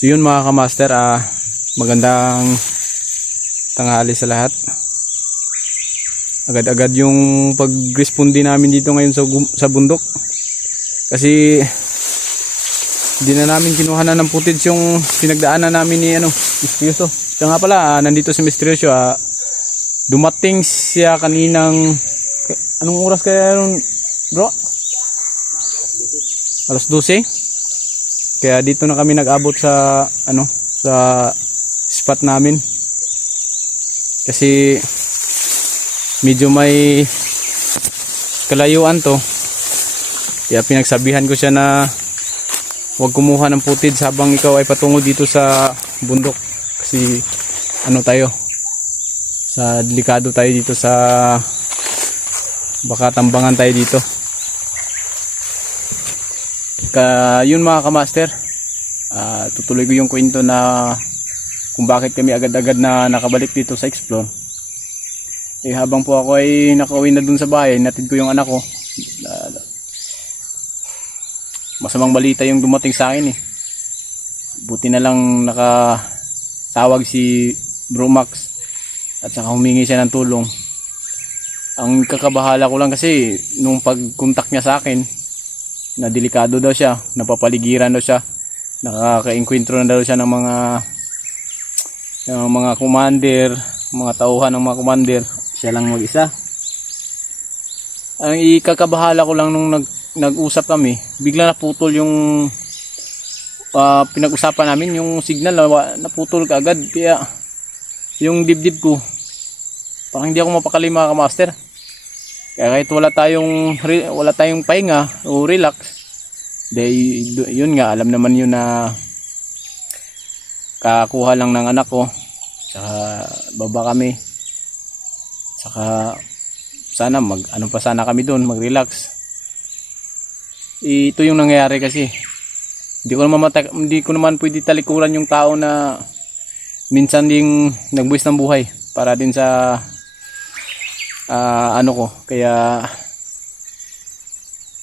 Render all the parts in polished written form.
So yun mga kamaster, magandang tanghali sa lahat. Agad-agad yung pag-responde namin dito ngayon sa bundok. Kasi hindi na namin kinuhanan ng footage yung pinagdaanan namin ni Misteryoso. Kaya nga pala, nandito si Misteryoso. Dumating siya kaninang, anong oras kaya yun, bro? Alas 12. Kaya dito na kami nag-abot sa sa spot namin. Kasi medyo may kalayuan to. Kaya pinagsabihan ko siya na huwag kumuha ng footage habang ikaw ay patungo dito sa bundok. Kasi tayo, sa delikado tayo dito, sa baka tambangan tayo dito. Yun mga kamaster, tutuloy ko yung kwento na kung bakit kami agad-agad na nakabalik dito sa Explore. Habang po ako ay nakauwi na dun sa bahay, natid ko yung anak ko. Masamang balita yung dumating sa akin Buti na lang nakatawag si Bro Max at saka humingi siya ng tulong. Ang kakabahala ko lang kasi nung pag-contact niya sa akin, na delikado daw siya, napapaligiran daw siya, nakaka-enkwentro na daw siya ng mga commander, mga tauhan ng mga commander, siya lang mag-isa. Ang ikakabahala ko lang nung nag-usap kami, bigla naputol yung pinag-usapan namin, yung signal naputol kaagad. Kaya yung dibdib ko parang hindi ako mapakali mga kamaster. Kaya kahit wala tayong pahinga o relax, yun nga, alam naman yun na kakuha lang ng anak ko, saka baba kami, saka sana sana kami doon, mag-relax. Ito yung nangyayari kasi hindi ko naman pwede talikuran yung tao na minsan ding nagbuwis ng buhay para din sa kaya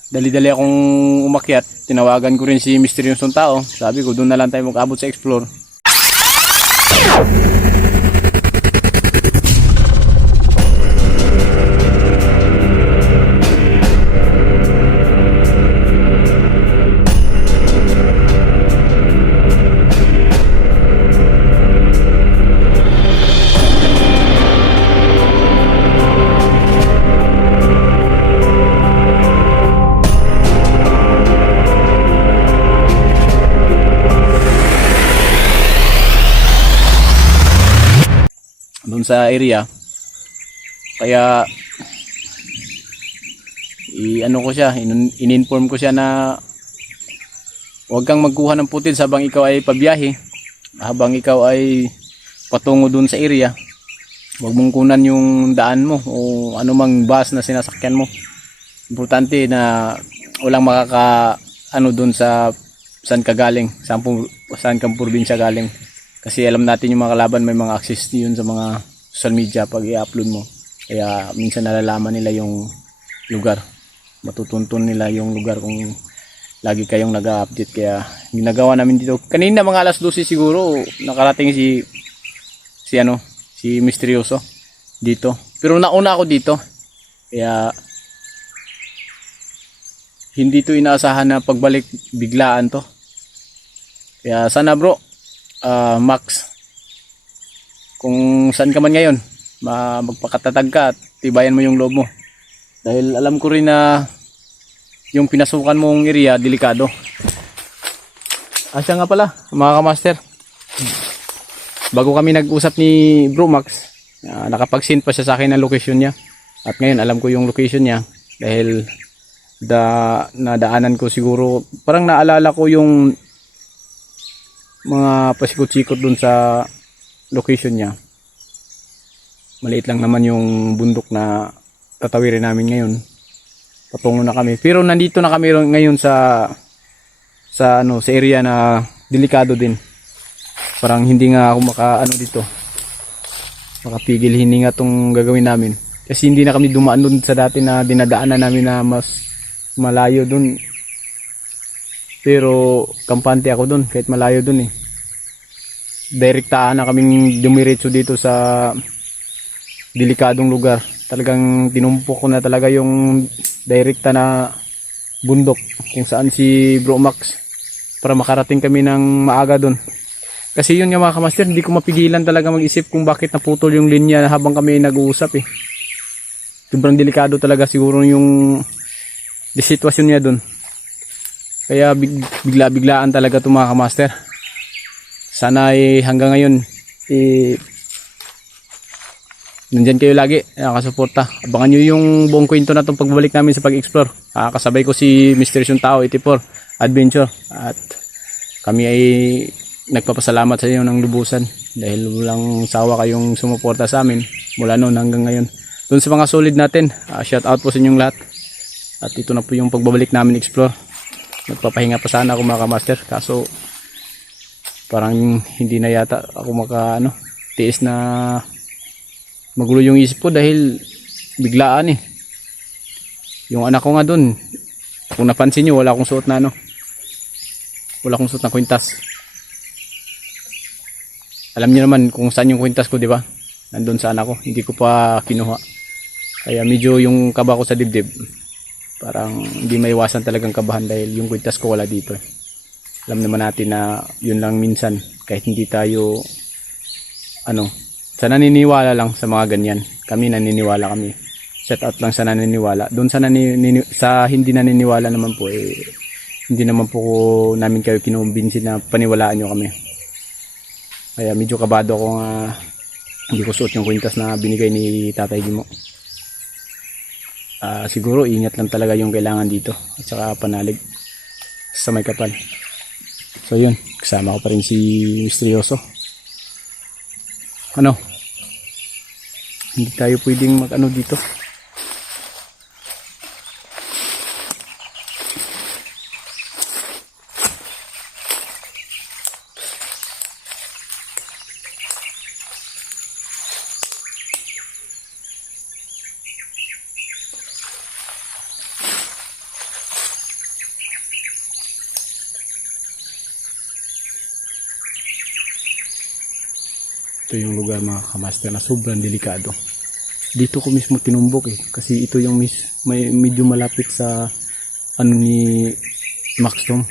dali-dali akong umakyat. Tinawagan ko rin si misteryosong tao, sabi ko doon na lang tayo mag-abot sa Explore. Doon sa area, kaya in-inform ko siya na huwag kang magkuha ng footage habang ikaw ay pabiyahe, habang ikaw ay patungo doon sa area. Huwag mong kunan yung daan mo o anumang bus na sinasakyan mo. Importante na walang doon sa saan ka galing, saan kang probinsya galing. Kasi alam natin yung mga kalaban may mga access yun sa mga social media pag i-upload mo. Kaya minsan nalalaman nila yung lugar. Matutuntun nila yung lugar kung lagi kayong nag-update. Kaya ginagawa namin dito. Kanina mga alas 12 siguro nakarating si Misteryoso dito. Pero nauna ako dito. Kaya hindi to inaasahan na pagbalik biglaan to. Kaya sana bro, Max, kung saan ka man ngayon, magpakatatag ka at tibayan mo yung loob mo. Dahil alam ko rin na yung pinasukan mong area, delikado. Siya nga pala, mga kamaster, bago kami nag-usap ni Bro Max, nakapag-send pa siya sa akin ng location niya. At ngayon alam ko yung location niya dahil nadaanan ko siguro, parang naalala ko yung mga pasikot-sikot dun sa location niya. Maliit lang naman yung bundok na tatawirin namin ngayon. Patungo na kami. Pero nandito na kami ngayon sa area na delikado din. Parang hindi nga ako dito. Makapigil hininga tong gagawin namin. Kasi hindi na kami dumaan dun sa dati na dinadaanan namin na mas malayo dun. Pero kampante ako dun kahit malayo dun . direktaan na kaming dumiretso dito sa delikadong lugar. Talagang tinumpok ko na talaga yung direkta na bundok kung saan si Bro Max para makarating kami ng maaga doon. Kasi yun nga mga kamaster, hindi ko mapigilan talaga mag-isip kung bakit naputol yung linya habang kami nag-uusap eh. Sobrang delikado talaga siguro yung sitwasyon niya doon. Kaya bigla-biglaan talaga ito mga kamaster. Sana hanggang ngayon nandyan kayo lagi, nakasuporta. Abangan nyo yung buong kwento na itong pagbabalik namin sa pag-explore. Kasabay ko si Misteryosyong Tao 84 Adventure at kami ay nagpapasalamat sa inyo ng lubusan dahil walang sawa kayong sumuporta sa amin mula noon hanggang ngayon. Doon sa mga solid natin, shout out po sa inyong lahat. At ito na po yung pagbabalik namin explore. Nagpapahinga pa sana ako mga kamaster, kaso parang hindi na yata ako tiis na magulo yung isip ko dahil biglaan eh. Yung anak ko nga doon, kung napansin nyo, wala akong suot na wala akong suot na kwintas. Alam niyo naman kung saan yung kwintas ko, di ba? Nandun sa anak ko, hindi ko pa kinuha. Kaya medyo yung kaba ko sa dibdib, parang hindi maiwasan talagang kabahan dahil yung kwintas ko wala dito eh. Alam naman natin na yun lang minsan, kahit hindi tayo sa naniniwala lang sa mga ganyan. Kami naniniwala kami. Shout out lang sa naniniwala. Doon sa hindi naniniwala naman po hindi naman po namin kayo kinumbinsin na paniwalaan nyo kami. Kaya medyo kabado ako hindi ko suot yung kwintas na binigay ni Tatay Gimo. Siguro ingat lang talaga yung kailangan dito at saka panalig sa may kapal. So yun, kasama ko pa rin si Misteryoso. Hindi tayo pwedeng dito. Ito yung lugar mga kamaster na sobrang delikado. Dito ko mismo tinumbok kasi ito yung medyo malapit sa ni Maxdome.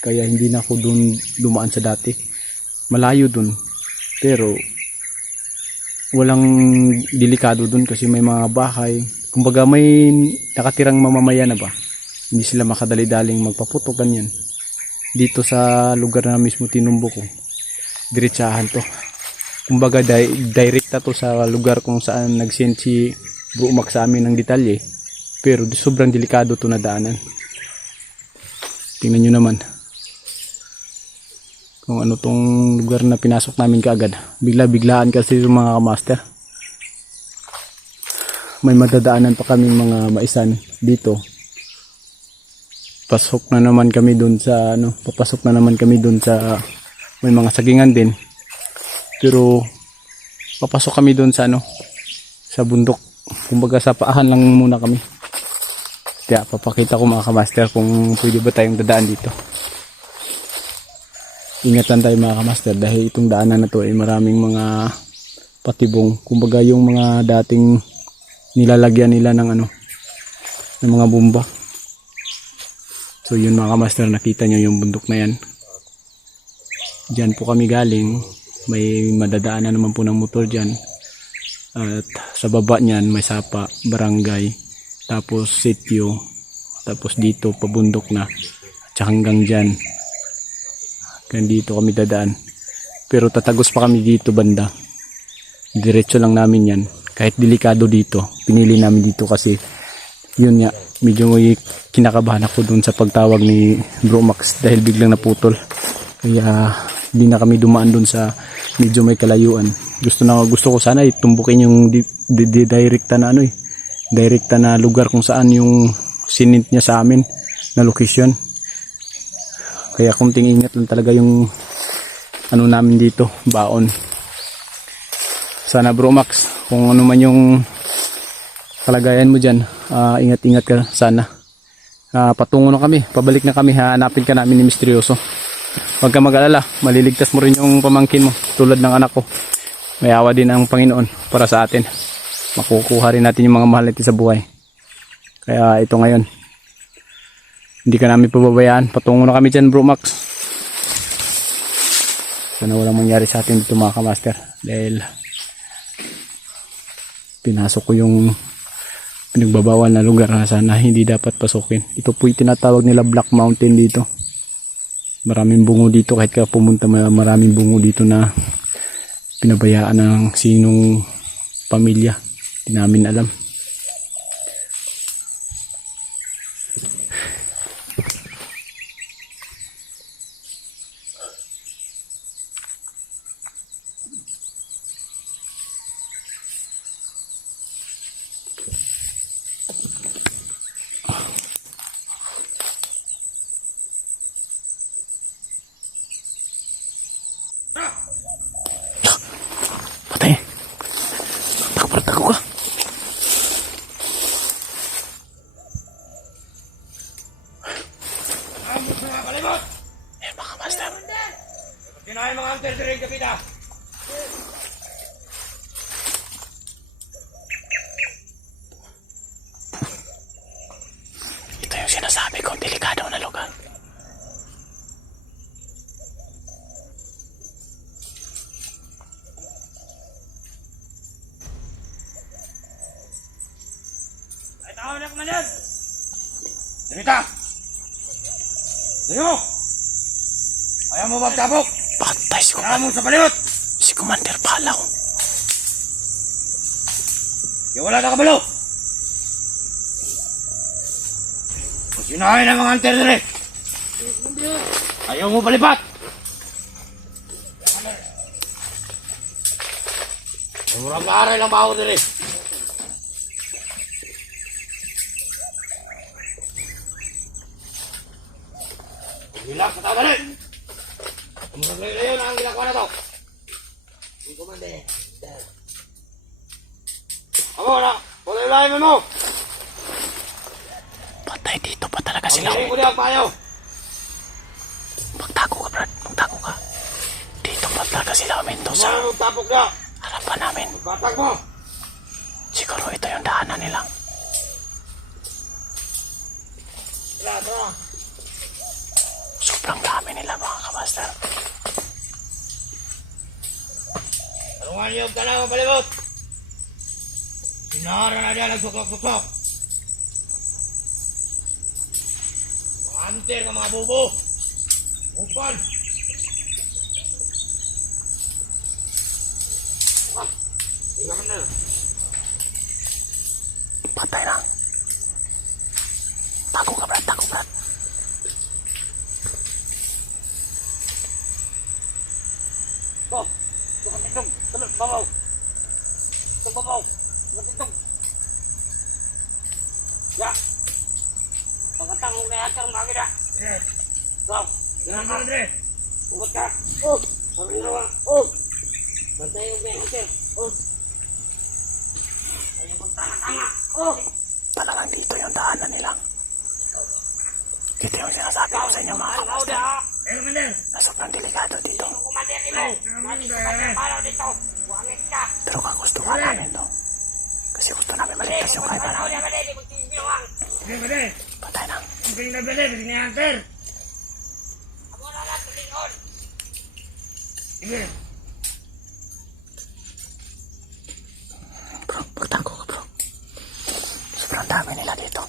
Kaya hindi na ako doon dumaan sa dati. Malayo doon. Pero walang delikado doon kasi may mga bahay. Kumbaga may nakatirang mamamayan na ba. Hindi sila makadali-daling magpaputok ganyan. Dito sa lugar na mismo tinumbok ko, diretsahan to. Kumbaga direkta to sa lugar kung saan nag-send si Bro Max sa amin ng detalye. Pero sobrang delikado to na daanan. Tingnan nyo naman kung ano tong lugar na pinasok namin kaagad. Bigla-biglaan kasi yung mga kamaster. May madadaanan pa kaming mga maisan dito. Papasok na naman kami doon sa may mga sagingan din. Pero papasok kami doon sa sa bundok. Kumbaga sa paahan lang muna kami. Kaya papakita ko mga kamaster kung pwede ba tayong dadaan dito. Ingatan tayo mga kamaster dahil itong daanan na to ay maraming mga patibong. Kumbaga yung mga dating nilalagyan nila ng ng mga bomba. So yun mga kamaster, nakita nyo yung bundok na yan. Diyan po kami galing. May madadaanan naman po ng motor dyan. At sa baba niyan may sapa, barangay, tapos sitio, tapos dito pabundok na. At hanggang dyan. Hanggang dito kami dadaan. Pero tatagos pa kami dito banda. Diretso lang namin yan. Kahit delikado dito, pinili namin dito kasi yun nga, medyo may kinakabahan ako dun sa pagtawag ni Bro Max dahil biglang naputol. Kaya hindi na kami dumaan dun sa medyo may kalayuan. Gusto ko sana itumbukin yung direkta na direkta na lugar kung saan yung sinint niya sa amin na location. Kaya kunting ingat lang talaga yung namin dito, baon. Sana Bro Max, kung ano man yung kalagayan mo dyan, ingat-ingat ka sana. Patungo na kami, pabalik na kami, hanapin ka namin ni Misteryoso. Huwag ka mag-alala, maliligtas mo rin yung pamangkin mo tulad ng anak ko. May awa din ang Panginoon para sa atin. Makukuha rin natin yung mga mahal natin sa buhay. Kaya ito ngayon, hindi ka namin pababayaan. Patungo na kami dyan, Bro Max. Sana walang mangyari sa atin dito mga kamaster. Dahil pinasok ko yung pinagbabawal na lugar na sana hindi dapat pasukin. Ito po yung tinatawag nila Black Mountain dito. Maraming bungo dito, kahit ka pumunta maraming bungo dito na pinabayaan ng sinong pamilya. Hindi namin alam. Patay. Takbo ka. Eh mga master. Kinain mga hunter sa ring kapita. Ito yung sinasabi ko, delikado na lugar. Ay tao na kumandan. Dirita. Dito. Ayaw mo magtabok. Patay si Ayaw mo sa baliot. Commander Palaw. Yung wala na kabalo. Kung sinahin ang mga hunter dire. Ayaw mo palipat. Yung murang maaray lang baho dire. Relax sa tao dali. Murang layo na ang ginagawa na to. Amo na, pulay-lain mo! Patay dito pa talaga sila. Pagkiri ko niya payo! Magtago ka, Brad. Magtago ka. Dito pa talaga sila uminto sa Ano magtapok na? harapan namin. Magpatag mo! Siguro ito yung daanan nila. Tara! Sobrang dami nila mga kamaster. Tarungan niyo ang tanang ang palibot! Sinara na niya nagsuklok-suklok! Mga hunter ng mga bubo! Upan! Tingnan mo na! Patay na. Tago ka, Brad. Tago, Brad. Go! Bukan itong! Tulog! Babaw! Itong babaw! Bukan itong! Ya! Pagkatangong na yata ang bagay na! Yes! Go! Ganang ka, Andre! Ugot ka! Oh! Sabi na naman! Oh! Bantay yung may hunter! Oh! Ayaw magtanga-tanga! Oh! Talagang dito yung daanan nila. Ito yung sinasabi ko sa inyo mga kamaster. Na sobrang delikado dito. Pero kung gusto ka namin to. Kasi gusto namin maligtas yung kaiba namin. Patay na. Bro, magtago ka, bro. Sobrang dami nila dito.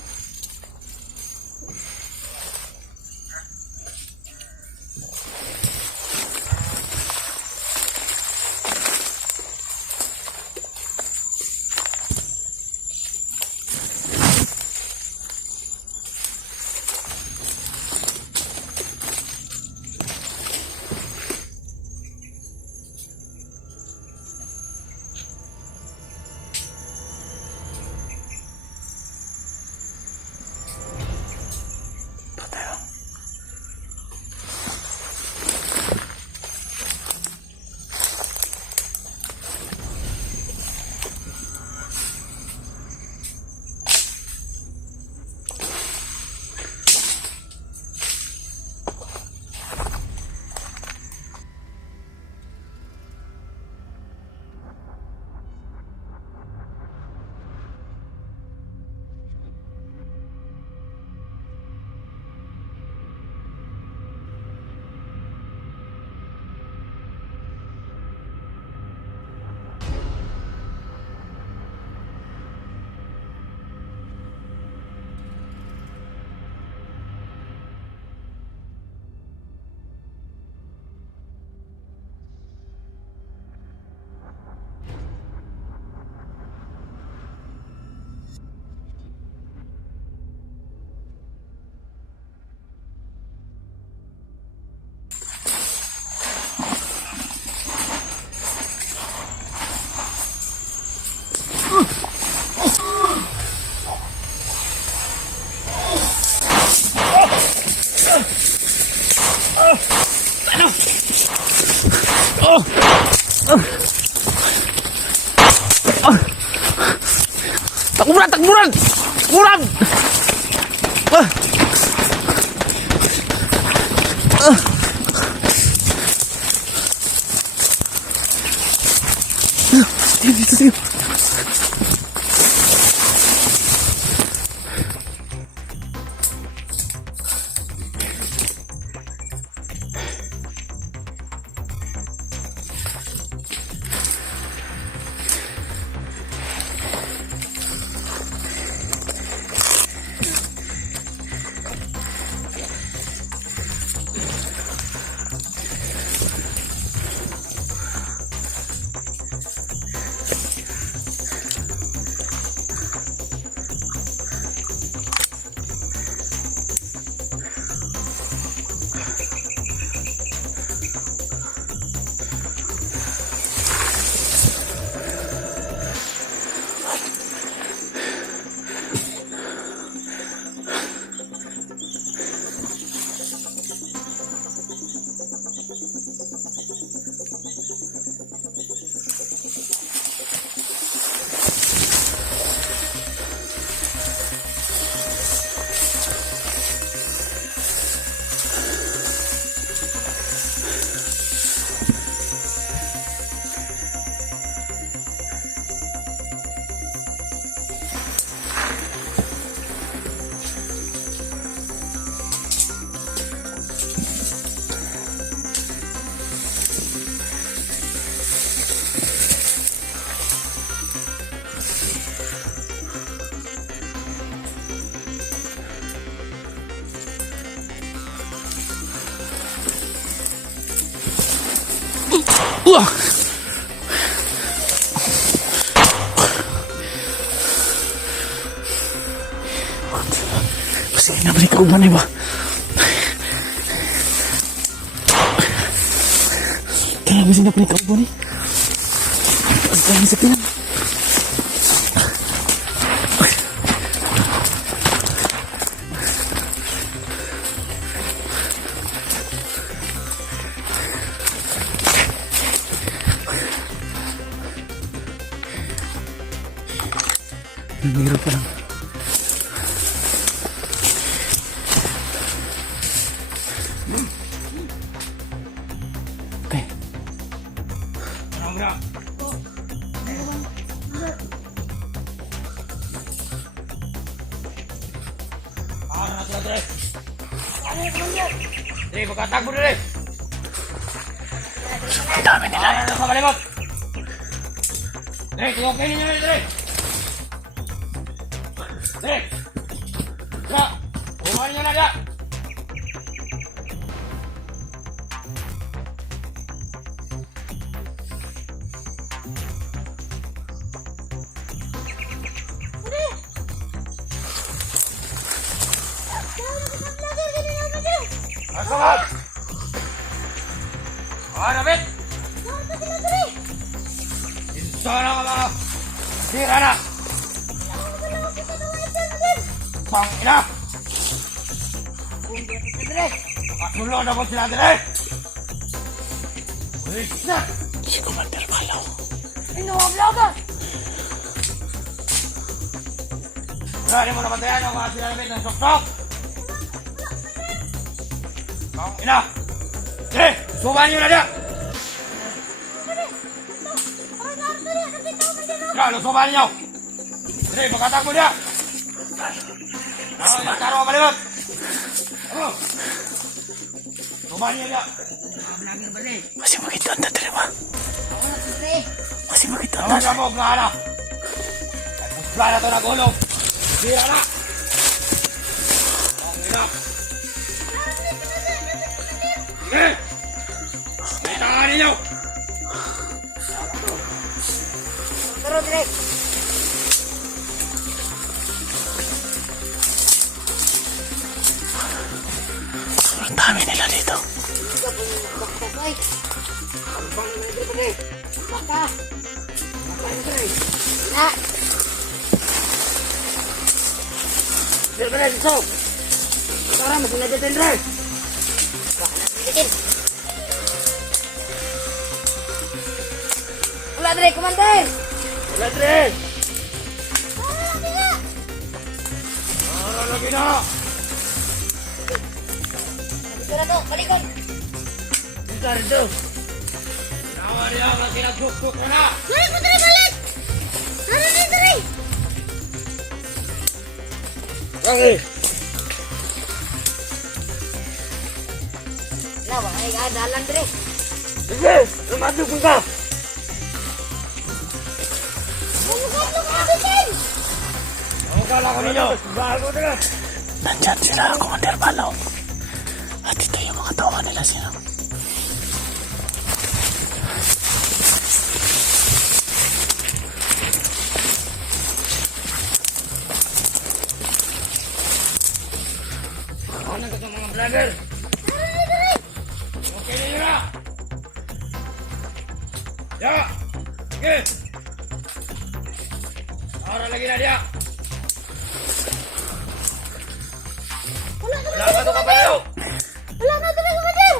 Takburan! Takburan! Takburan! Dito. Masih na balik ako man ba? Kaya masih na balik ako ni. Ang dami sa pinan. Mahirap pa lang. Okay. Dre, pagkatakbo Dre! Ang dami nila. Sa kalimot! Dre, tuwagin ninyo na Dre! Dre! Dre! Kumain nyo na Dre! Asal! David! Insana ka mga sira na! Pang ina! Makasulong na po sila Dre! Ulis na! Si Commander Malaw. Ino ang vlogger! Wala rin mo napatayan ang mga sinalabit ng sok-sok! Pang ina! Dre! Suban nyo na niya! Kalo, suban nyo! Dre, pagkatakbo niya! Ano, nagkaro ka malimot! Ano? Suban nyo niya! Masih makita ang tatrima. Masih makita ang Ano tatrima. siya mo, Gana? Pusla na ito na gulong! Sira na! Pang ina! Sige! Itangan ninyo! Taro, Dre! Sobrang dami nila dito. Dre, dito! Tara, masih na dito, Dre! Wala dire, Commander! Wala dre! Para lagi na! Dito na to, palikod! Punta rito! Nawa niya ang kinagkukuk ko na! Balik mo dire, balik! Tara din dire! Lagi! Wala, wala ay dalan dire. Sige! Lumadog mo ka! Ang kala ko ninyo! Bago na! Nandyan sila, Commander Balaw. At ito yung mga tawa nila sila. Ano ka sa mga brother? Okay na yun na! Ya! Sige! Para lagi na dia! Wala ka to kapayo! Wala na dire, Commander!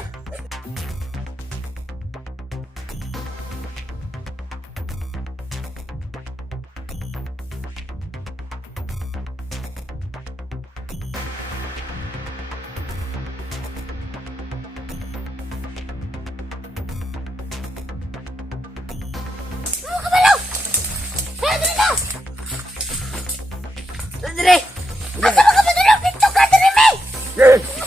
Dire! Asa mga kapatid ang pinto ka, dire, May! Yes!